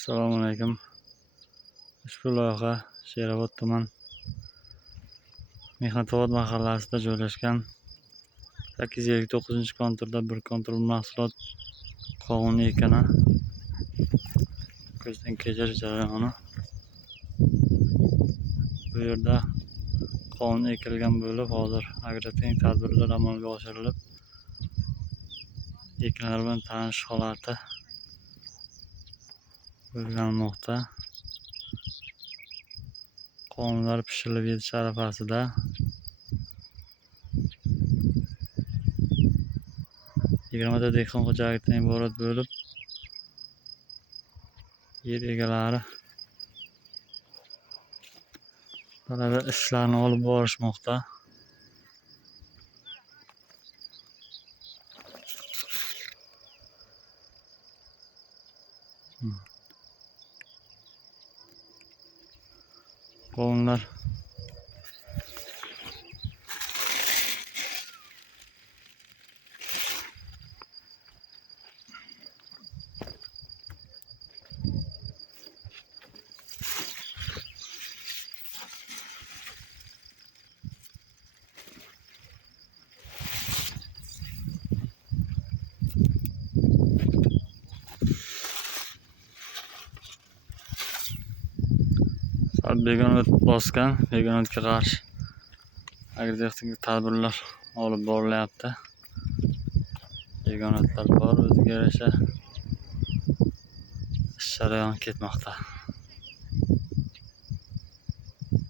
Assalomu alaykum. Ushbu loyiha Sherobod tuman Mehnatobod mahallasida joylashgan 859-konturda bir kontur mahsulot qovun ekini ko'zdan kechirish jarayoni. Bu yerda qovun ekilgan bo'lib, hozir agrotexnik tadbirlar amalga oshirilib, ekinlar bilan tanishish holati o'rganilmoqda. Qovunlar pishirilib yetish arafasida. 20 ta dehqon xo'jaligidan iborat bo'lib, yer egalari dalada ishlarni olib borishmoqda. Qovunlar begonot bosgan, begonotga qarshi agrotexnik tadbirlar olib borilyapti. Begonotlar bor, o'ziga yarasha ish jarayoni ketmoqda.